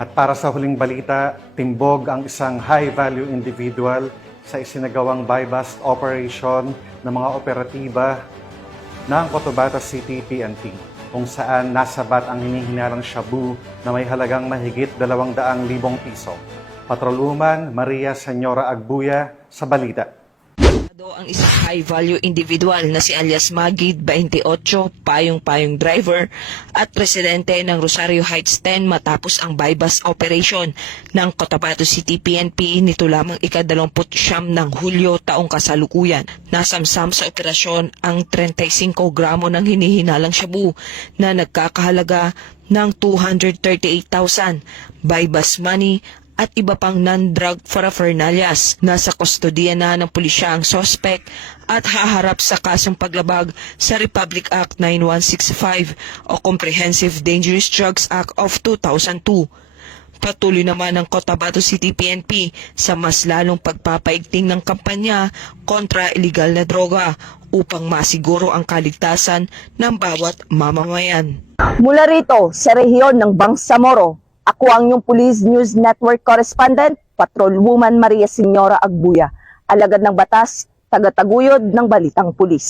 At para sa huling balita, timbog ang isang high-value individual sa isinagawang buy-bust operation ng mga operatiba ng Cotabato City PNP, kung saan nasabat ang hinihinalang shabu na may halagang mahigit 200,000 piso. Patrolwoman Maria Senyora Agbuya sa balita. Ang isang high-value individual na si alias Magid, 28, payong-payong driver at presidente ng Rosario Heights 10 matapos ang buy-bust operation ng Cotabato City PNP nito lamang ika-29 ng Hulyo taong kasalukuyan. Nasamsam sa operasyon ang 35 gramo ng hinihinalang shabu na nagkakahalaga ng 238,000, buy-bust money at iba pang non-drug paraphernalias. Nasa kustodiya na ng pulisya ang sospek at haharap sa kasong paglabag sa Republic Act 9165 o Comprehensive Dangerous Drugs Act of 2002. Patuloy naman ang Cotabato City PNP sa mas lalong pagpapaigting ng kampanya kontra iligal na droga upang masiguro ang kaligtasan ng bawat mamamayan. Mula rito sa rehiyon ng Bangsamoro, ako ang inyong Police News Network Correspondent, Patrolwoman Maria Senyora Agbuya, alagad ng batas, tagataguyod ng Balitang Pulis.